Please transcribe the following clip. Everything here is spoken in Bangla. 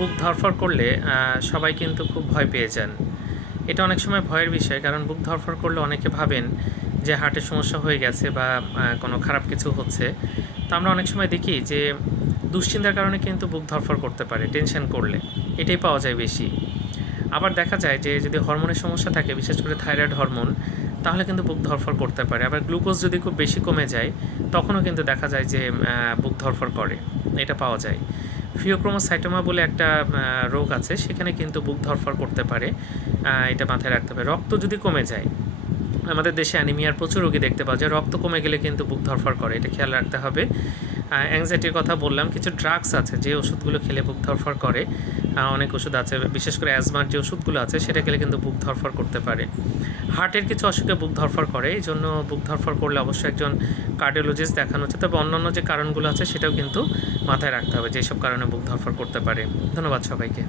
বুক ধড়ফড় করলে সবাই কিন্তু খুব ভয় পেয়ে যান। এটা অনেক সময় ভয়ের বিষয়, কারণ বুক ধড়ফড় করলে অনেকে ভাবেন যে হার্টের সমস্যা হয়ে গেছে বা কোনো খারাপ কিছু হচ্ছে। তো আমরা অনেক সময় দেখি যে দুশ্চিন্তার কারণে কিন্তু বুক ধড়ফড় করতে পারে, টেনশন করলে এটাই পাওয়া যায় বেশি। আবার দেখা যায় যে যদি হরমোনের সমস্যা থাকে, বিশেষ করে থাইরয়েড হরমোন, তাহলে কিন্তু বুক ধড়ফড় করতে পারে। আবার গ্লুকোজ যদি খুব বেশি কমে যায়, তখনও কিন্তু দেখা যায় যে বুক ধড়ফড় করে, এটা পাওয়া যায়। ফিওক্রোমোসাইটোমা বলে একটা রোগ আছে, সেখানে কিন্তু বুক ধড়ফড় করতে পারে, এটা মাথায় রাখতে হবে। রক্ত যদি কমে যায়, আমাদের দেশে অ্যানিমিয়ার প্রচুর রোগী দেখতে পাওয়া যায়, রক্ত কমে গেলে কিন্তু বুক ধড়ফড় করে, এটা খেয়াল রাখতে হবে। অ্যাংজাইটির কথা বললাম, কিছু ড্রাগস আছে যে ওষুধগুলো খেলে বুক ধড়ফড় করে, অনেক ওষুধ আছে, বিশেষ করে অ্যাজমার যে ওষুধগুলো আছে সেটা খেলে কিন্তু বুক ধড়ফড় করতে পারে। হার্টের কিছু অসুখে বুক ধড়ফড় করে, এই জন্য বুক ধড়ফড় করলে অবশ্যই একজন কার্ডিওলজিস্ট দেখানো হচ্ছে। তবে অন্যান্য যে কারণগুলো আছে সেটাও কিন্তু মাথায় রাখতে হবে, যেসব কারণে বুক ধড়ফড় করতে পারে। ধন্যবাদ সবাইকে।